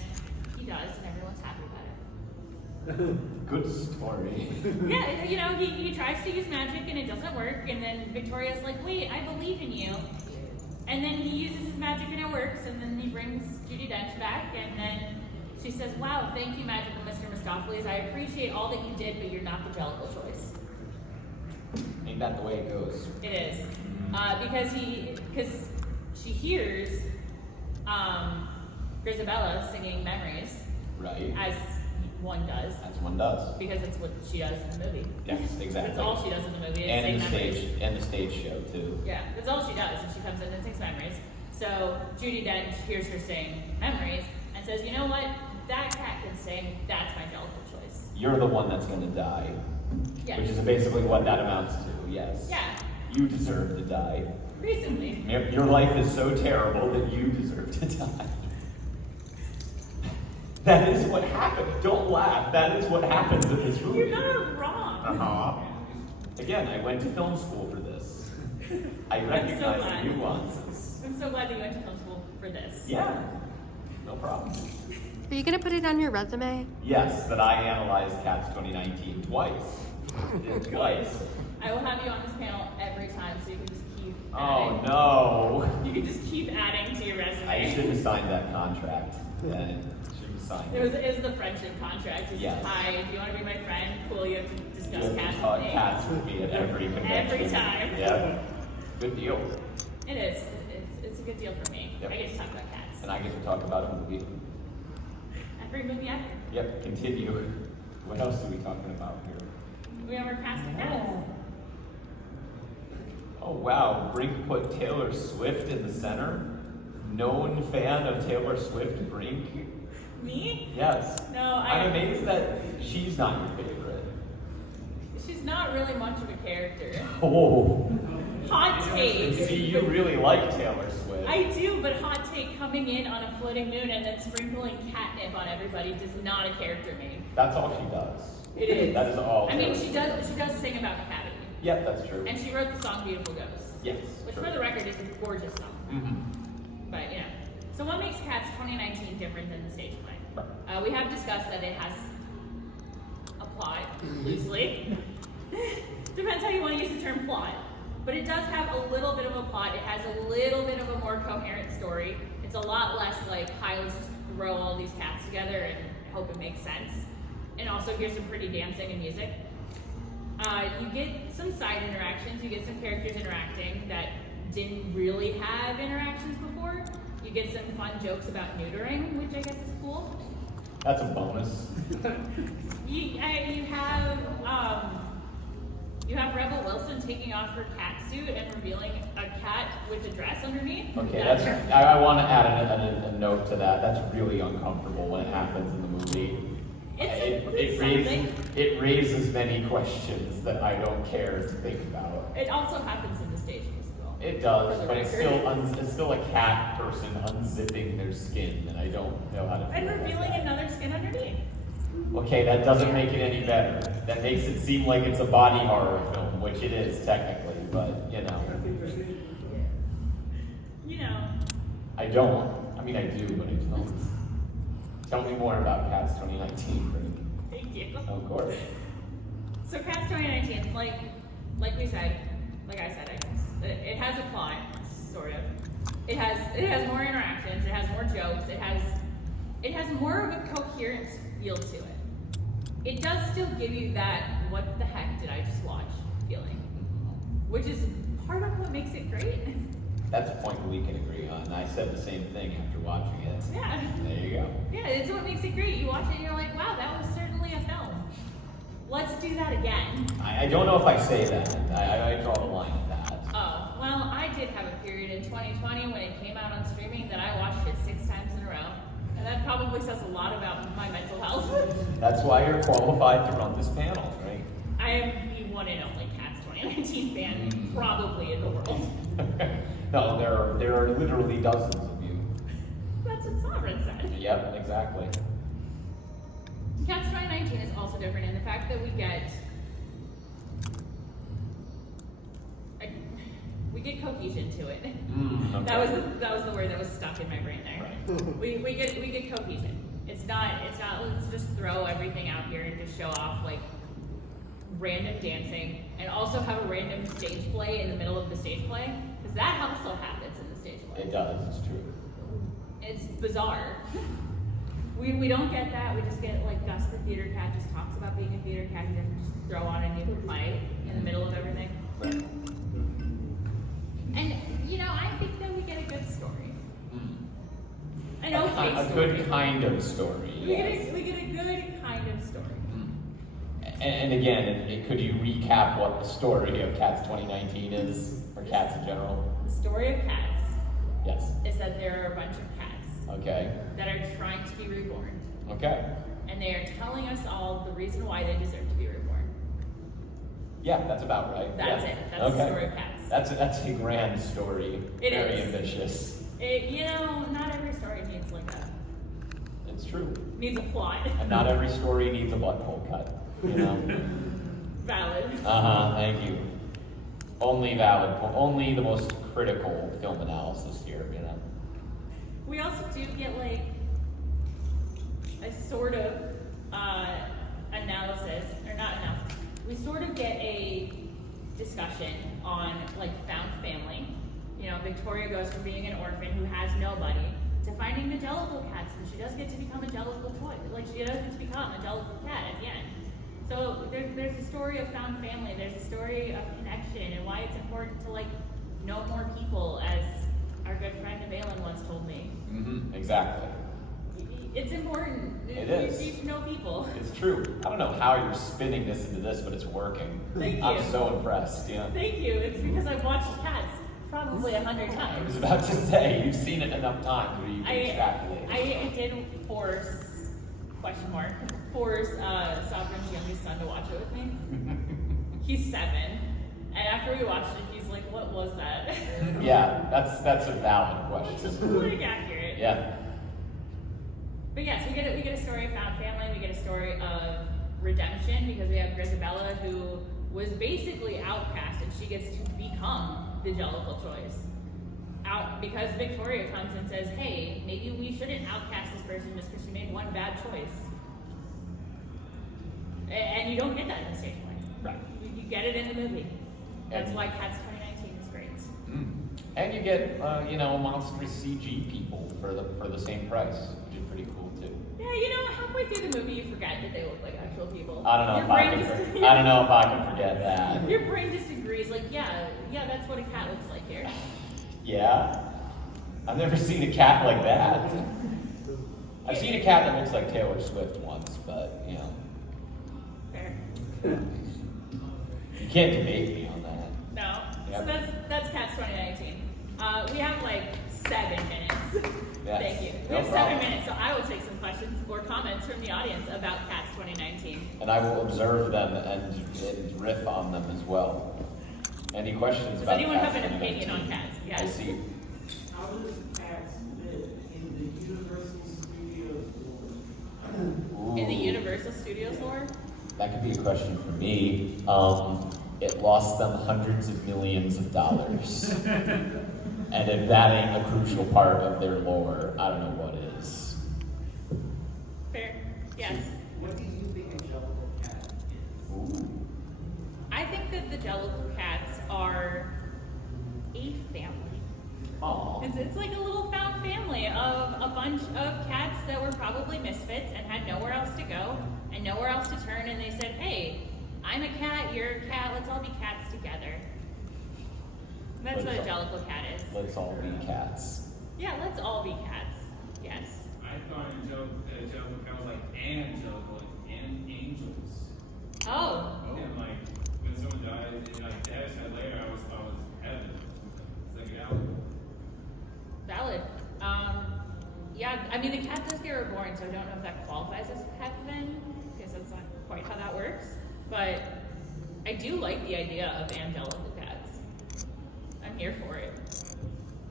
he does, and everyone's happy about it. Good story. Yeah, you know, he tries to use magic, and it doesn't work. And then Victoria's like, wait, I believe in you. And then he uses his magic, and it works. And then he brings Judi Dench back, and then she says, wow, thank you, magical Mr. Mistopheles. I appreciate all that you did, but you're not the Jellicle choice. Ain't that the way it goes? It is. Because she hears Grisabella singing Memories, Right. as one does, As one does. because it's what she does in the movie. Yes, exactly. That's all she does in the movie, is And sing the Memories. stage show too. Yeah, that's all she does, and she comes in and sings Memories. So Judi Dench hears her sing Memories, and says, you know what, that cat can sing, that's my Jellicle choice. You're the one that's gonna die. Yeah. Which is basically what that amounts to, yes. Yeah, You deserve to die. recently. Your life is so terrible that you deserve to die. That is what happened. Don't laugh. That is what happens in this movie. You're not wrong. Uh-huh. Again, I went to film school for this. I recognize the glad. nuances. I'm so glad that you went to film school for this. Yeah, no problem. Are you gonna put it on your resume? Yes, that I analyzed Cats 2019 twice. Twice. I will have you on this panel every time, so you can just keep Oh adding. no. You can just keep adding to your resume. I should have signed that contract. Then should have signed It was the friendship contract. It's Yes. hi, do you want to be my friend? Cool, you have to You discuss have to cats talk with me. cats with me at every convention. Every time. Yeah. Good deal. It is. It's a good deal for me. Yep. I get to talk about cats. And I get to talk about a movie. Every movie ever. Yep, continue. What else are we talking about here? We have our cast of cats. Oh wow, Brink put Taylor Swift in the center. Known fan of Taylor Swift, Brink. Me? Yes. No, I'm amazed that she's not your favorite. She's not really much of a character. Oh. Hot take. See, you really like Taylor Swift. I do, but hot take, coming in on a floating moon and then sprinkling catnip on everybody does not a character make. That's all she does. It is. That is all. I mean, Taylor she does sing about McCavity. Yep, that's true. And she wrote the song Beautiful Ghost. Yes. Which, true. for the record, is a gorgeous song. Mhm. But, you know. So what makes Cats 2019 different than the stage play? Right. We have discussed that it has a plot, loosely. Depends how you want to use the term plot. But it does have a little bit of a plot. It has a little bit of a more coherent story. It's a lot less like, hi, let's just throw all these cats together and hope it makes sense. And also hear some pretty dancing and music. You get some side interactions, you get some characters interacting that didn't really have interactions before. You get some fun jokes about neutering, which I guess is cool. That's a bonus. You have Rebel Wilson taking off her cat suit and revealing a cat with a dress underneath. Okay, I want to add a note to that. That's really uncomfortable when it happens in the movie. It raises many questions that I don't care to think about. It also happens in the stage musical. It does, but it's still a cat person unzipping their skin, and I don't know how to feel And about revealing that. another skin underneath. Okay, that doesn't make it any better. That makes it seem like it's a body horror film, which it is technically, but you know. You know. I don't. I mean, I do, but I don't. Tell me more about Cats 2019, Frank. Thank you. Of course. So Cats 2019, like we said, like I said, I guess it has a plot, sort of. It has more interactions. It has more jokes. It has more of a coherent feel to it. It does still give you that "what the heck did I just watch" feeling, which is part of what makes it great. That's a point we can agree on. I said the same thing after watching it. Yeah. There you go. Yeah, it's what makes it great. You watch it and you're like, wow, that was certainly a film. Let's do that again. I don't know if I say that. I draw the line at that. Oh, well, I did have a period in 2020 when it came out on streaming that I watched it 6 times in a row. And that probably says a lot about my mental health. That's why you're qualified to run this panel, right? I am the one and only Cats 2019 fan probably in the world. No, there are literally dozens of you. That's what Sovereign said. Yep, exactly. Cats 2019 is also different in the fact that we get cohesion to it. Okay. That was the word that was stuck in my brain there. Right. We get cohesion. It's not let's just throw everything out here and just show off like random dancing and also have a random stage play in the middle of the stage play, because that also happens in the stage play. It does, it's true. It's bizarre. We don't get that. We just get like Gus the theater cat just talks about being a theater cat. He doesn't just throw on a new play in the middle of everything. Right. And you know, I think that we get a good story. An A okay story. good kind of story. We get a good kind of story. And again, could you recap what the story of Cats 2019 is, or Cats in general? The story of Cats Yes. is that there are a bunch of cats Okay. that are trying to be reborn. Okay. And they are telling us all the reason why they deserve to be reborn. Yeah, that's about right. That's yeah. it. That's okay. the story of Cats. That's a grand story. It Very is. ambitious. You know, not every story needs like It's true. needs a plot. And not every story needs a butthole cut. You know. Valid. Thank you. Only valid. Only the most critical film analysis here. You know. We also do get like a sort of analysis, or not analysis. We sort of get a discussion on like found family. You know, Victoria goes from being an orphan who has nobody to finding the Jellicle cats, and she does get to become a Jellicle toy. Like she does get to become a Jellicle cat at the end. So there's a story of found family. There's a story of connection and why it's important to like know more people, as our good friend Evelyn once told me. Mm-hmm. Exactly. It's important. It We is. need to know people. It's true. I don't know how you're spinning this into this, but it's working. Thank you. I'm so impressed. Yeah. Thank you. It's because I've watched Cats probably 100 I was times. about to say, you've seen it enough times where you can extrapolate. I did force Sovereign's youngest son to watch it with me. He's 7. And after we watched it, he's like, what was that? Yeah, that's a valid Which is question. pretty accurate. Yeah. But yes, we get a story of found family. We get a story of redemption, because we have Grisabella, who was basically outcast, and she gets to become the Jellicle choice. Out because Victoria comes and says, "Hey, maybe we shouldn't outcast this person just because she made one bad choice." And you don't get that in the stage play. Right. You get it in the movie. That's And- why Cats 2019 is great. And you get monstrous CG people for the same price, which is pretty halfway through the movie, you forget that they look like actual people. I don't know Your if I brain can. just- I don't know if I can forget that. Your brain just agrees, like, yeah, that's what a cat looks like here. Yeah. I've never seen a cat like that. I've seen a cat that looks like Taylor Swift once, but you know, Fair. you can't debate me on that. No. Yep. So that's Cats 2019. We have like 7 minutes. Yes. Thank you. We No have 7 problem. minutes, so I will take some questions or comments from the audience about Cats 2019. And I will observe them and riff on them as well. Any questions Does about anyone Cats have an opinion 2019? on Cats? I Yes. see. How does Cats fit in the Universal Studios world? In the Ooh. Universal Studios lore? That could be a question for me. It lost them hundreds of millions of dollars. And if that ain't a crucial part of their lore, I don't know what is. Fair. Yes. What do you think a Jellicle cat is? Ooh. I think that the Jellicle Cats are a family. Aw. It's like a little found family of a bunch of cats that were probably misfits and had nowhere else to go and nowhere else to turn, and they said, hey, I'm a cat, you're a cat, let's all be cats together. That's what a Jellicle cat is. Let's all be cats. Yeah, let's all be cats. Yes. I thought Jellicle Cat was like angelical, like angels. Oh, And like when someone dies, and like Dad said later, I always thought it was heaven. It's like an album. valid. Yeah, I mean, the cat does get reborn, so I don't know if that qualifies as heaven, because that's not quite how that works. But I do like the idea of angelical cats. I'm here for it.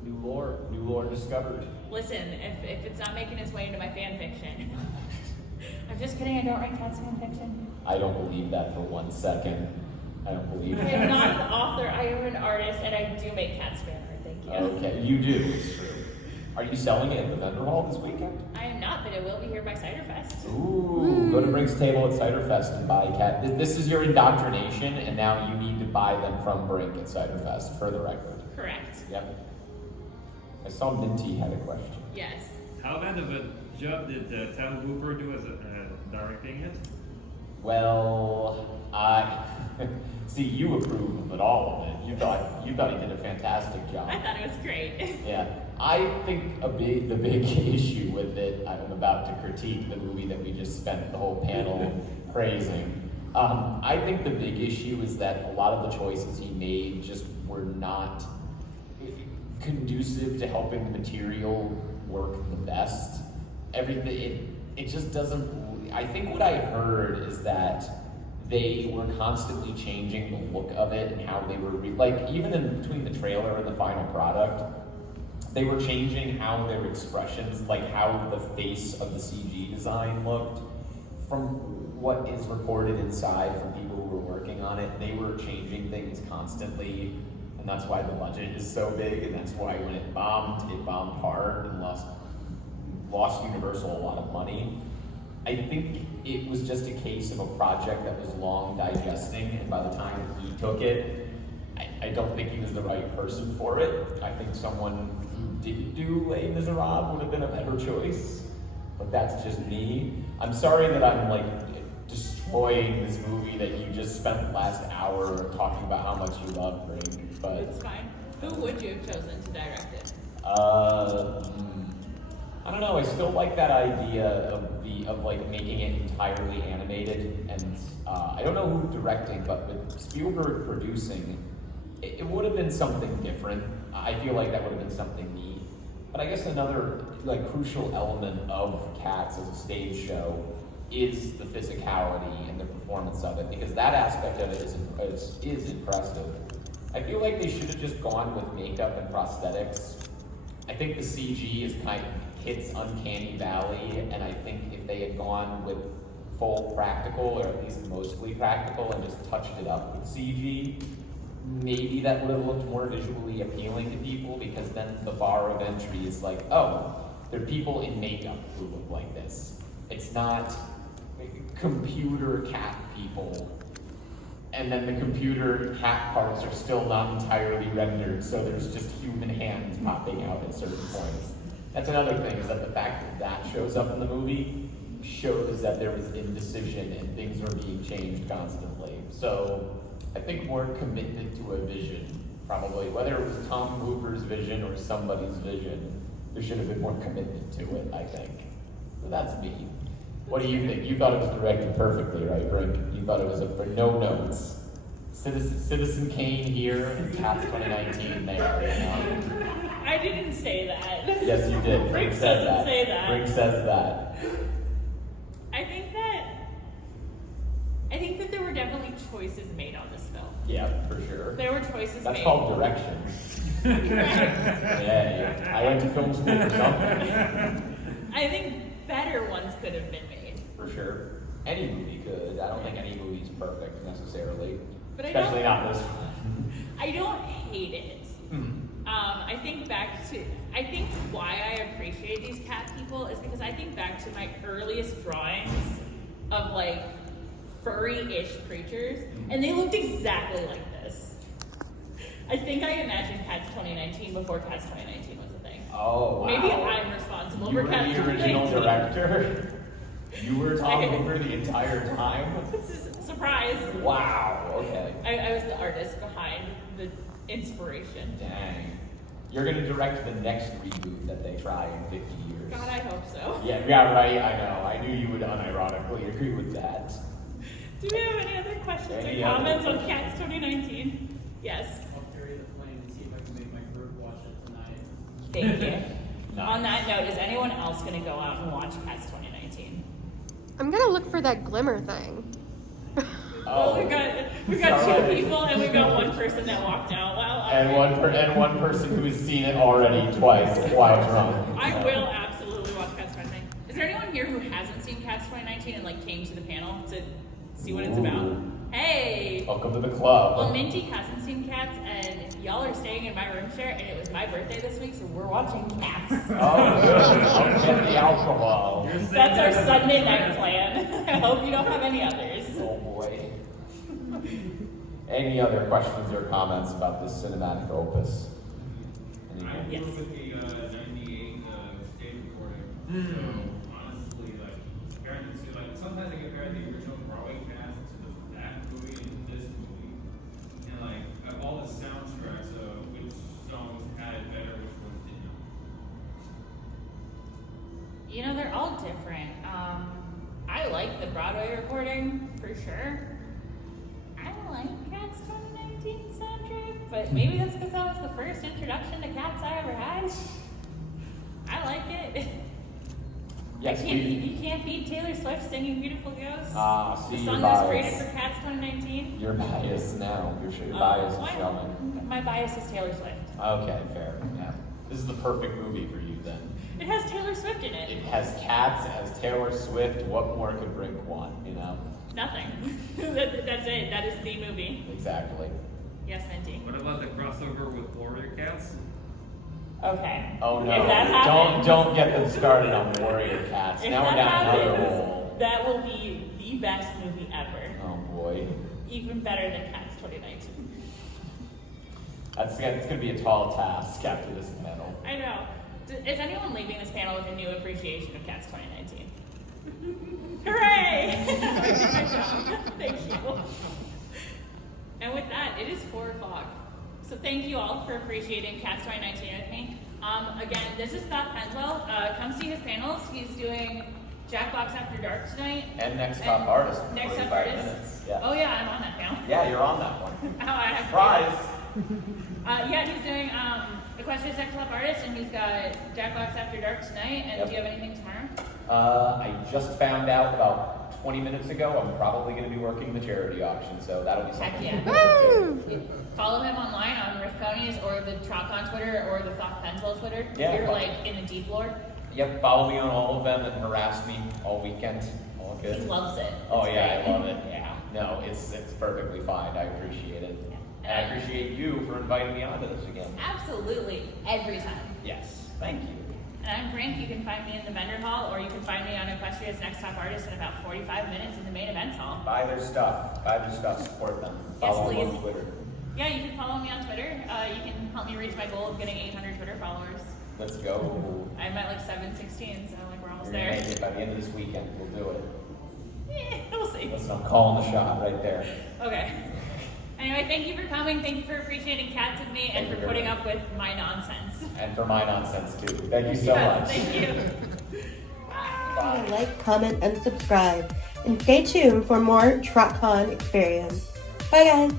New lore discovered. Listen, if it's not making its way into my fan fiction. I'm just kidding, I don't write cats fan fiction. I don't believe that for 1 second. I don't believe I am that. not an author, I am an artist, and I do make cats fan art, thank you. Okay, you do. It's true. Are you selling it at the vendor hall this weekend? I am not, but it will be here by Cider Fest. Ooh, go to Brink's Table at Cider Fest and buy cat. This is your indoctrination, and now you need to buy them from Brink at Cider Fest, for the record. Correct. Yep. I saw Minty had a question. Yes. How bad of a job did Tal Hooper do as directing it? Well, see, you approve of it, all of it. You thought he did a fantastic job. I thought it was great. Yeah, I think the big issue with it, I'm about to critique the movie that we just spent the whole panel praising. I think the big issue is that a lot of the choices he made just were not conducive to helping the material work the best. Everything, it just doesn't. I think what I heard is that they were constantly changing the look of it and how they were like even in between the trailer and the final product, they were changing how their expressions, like how the face of the CG design looked. From what is recorded inside from people who were working on it, they were changing things constantly, and that's why the budget is so big, and that's why when it bombed hard and lost Universal a lot of money. I think it was just a case of a project that was long digesting, and by the time he took it, I don't think he was the right person for it. I think someone who didn't do Les Miserables would have been a better choice, but that's just me. I'm sorry that I'm like destroying this movie that you just spent the last hour talking about how much you love, Brink, but It's fine. Who would you have chosen to direct it? I don't know. I still like that idea of like making it entirely animated, and I don't know who directing, but with Spielberg producing, it would have been something different. I feel like that would have been something neat. But I guess another like crucial element of Cats as a stage show is the physicality and the performance of it, because that aspect of it is impressive. I feel like they should have just gone with makeup and prosthetics. I think the CG is kind of hits uncanny valley, and I think if they had gone with full practical, or at least mostly practical, and just touched it up with CG, maybe that would have looked more visually appealing to people, because then the bar of entry is like, oh, there are people in makeup who look like this. It's not computer cat people, and then the computer cat parts are still not entirely rendered, so there's just human hands popping out at certain points. That's another thing, is that the fact that that shows up in the movie shows that there was indecision and things were being changed constantly. So I think more commitment to a vision, probably, whether it was Tom Hooper's vision or somebody's vision, there should have been more commitment to it, I think. So that's me. What do you think? You thought it was directed perfectly, right, Brink? You thought it was for no notes. Citizen Kane here and Cats 2019 there. You know? I didn't say that. Yes, you did. Brink says doesn't that. say that. Brink says that. I think that there were definitely choices made on this film. Yeah, for sure. There were choices That's made. called direction. Yeah. I went to film school for something. I think better ones could have been made. For sure. Any movie could. I don't think any movie's perfect necessarily. But Especially not this one. I don't hate it. I think why I appreciate these cat people is because I think back to my earliest drawings of like furry-ish creatures, and they looked exactly like this. I think I imagined Cats 2019 before Cats 2019 was a thing. Oh, wow. Maybe I'm responsible You for were Cats the original 2019. director? You were Tom Hooper the entire time? This is a surprise. Wow, okay. I was the artist behind the inspiration. Dang. You're gonna direct the next reboot that they try in 50 years. God, I hope so. Yeah, right, I know. I knew you would unironically agree with that. Do you have any other questions Any or other comments on questions? Cats 2019? Yes. I'll carry the flame and see if I can make my group watch it tonight. Thank you. Nice. On that note, is anyone else going to go out and watch Cats 2019? I'm gonna look for that glimmer thing. Well, we got Sorry. two people and we've got one person that walked out. Well, And one person who's seen it already twice while drunk. I will absolutely watch Cats 2019. Is there anyone here who hasn't seen Cats 2019 and like came to the panel to see what it's about? Ooh. Hey. Welcome to the club. Well, Minty hasn't seen Cats, and y'all are staying in my room share, and it was my birthday this week, so we're watching Cats. Oh, good. I'll get the alcohol. That's our Sunday night plan. I hope you don't have any others. Oh boy. Any other questions or comments about this cinematic opus? I Anything? Yes. grew up with the 98 stage recording. So honestly, like comparing the two, like sometimes I compare the original Broadway cast to that movie and this movie, and like of all the soundtracks, which songs had it better, which ones didn't. You know, they're all different. I like the Broadway recording, for sure. I like Cats 2019 soundtrack, but maybe that's because that was the first introduction to Cats I ever had. I like it. Yes, You can't beat Taylor Swift singing Beautiful Ghosts. See the your song that was rated bias. for Cats 2019. You're biased now. Your bias is Why- showing. My bias is Taylor Swift. Okay, fair. Yeah. This is the perfect movie for you then. It has Taylor Swift in It it. has Cats, it has Taylor Swift. What more could Brink want, you know? Nothing. That's it. That is the movie. Exactly. Yes, Minty. What about the crossover with Warrior Cats? Okay. Oh no. If that happens, Don't get them started on Warrior Cats. if Now we're that down another happens, hole. that will be the best movie ever. Oh boy. Even better than Cats 2019. It's gonna be a tall task after this panel. I know. Is anyone leaving this panel with a new appreciation of Cats 2019? Hooray! Good job. Thank you. And with that, it is 4 o'clock. So thank you all for appreciating Cats 2019 with me. Again, this is Thought Penswell. Come see his panels. He's doing Jackbox After Dark tonight. And Next Top Artist. in Next Top 45 Artist. minutes. Yeah. Oh yeah, I'm on that panel. Yeah, you're on that one. Oh, I have Surprise! Yeah, he's doing Equestrian Sex Lab Artist, and he's got Jackbox After Dark tonight. And Yep. do you have anything tomorrow? I just found out about 20 minutes ago. I'm probably going to be working the charity auction, so that'll be something. Heck yeah. to look forward to. Follow him online on Riff Ponies or the TrotCon Twitter or the Thought Penswell Twitter. If Yeah. you're like in the deep lore. Yep, follow me on all of them and harass me all weekend. All He good. loves it. Oh It's yeah, great. I love it. Yeah. No, it's perfectly fine. I appreciate it. And I appreciate you for inviting me onto this again. Absolutely. Every time. Yes. Thank you. And I'm Brink. You can find me in the vendor hall or you can find me on Equestria's Next Top Artist in about 45 minutes in the main events hall. Buy their stuff. Buy their stuff. Support them. Yes, Follow them please. on Twitter. Yeah, you can follow me on Twitter. You can help me reach my goal of getting 800 Twitter followers. Let's go. I'm at like 716, so like we're almost almost You're gonna there. make it by the end of this weekend. We'll do it. We'll see. Listen, I'm calling the shot right there. Okay. Anyway, thank you for coming. Thank you for appreciating cats with me and Thank you for very putting much. up with my nonsense. And for my nonsense too. Thank you so Yes, much. thank you. Bye. Like, comment, and subscribe. And stay tuned for more TrotCon experience. Bye, guys.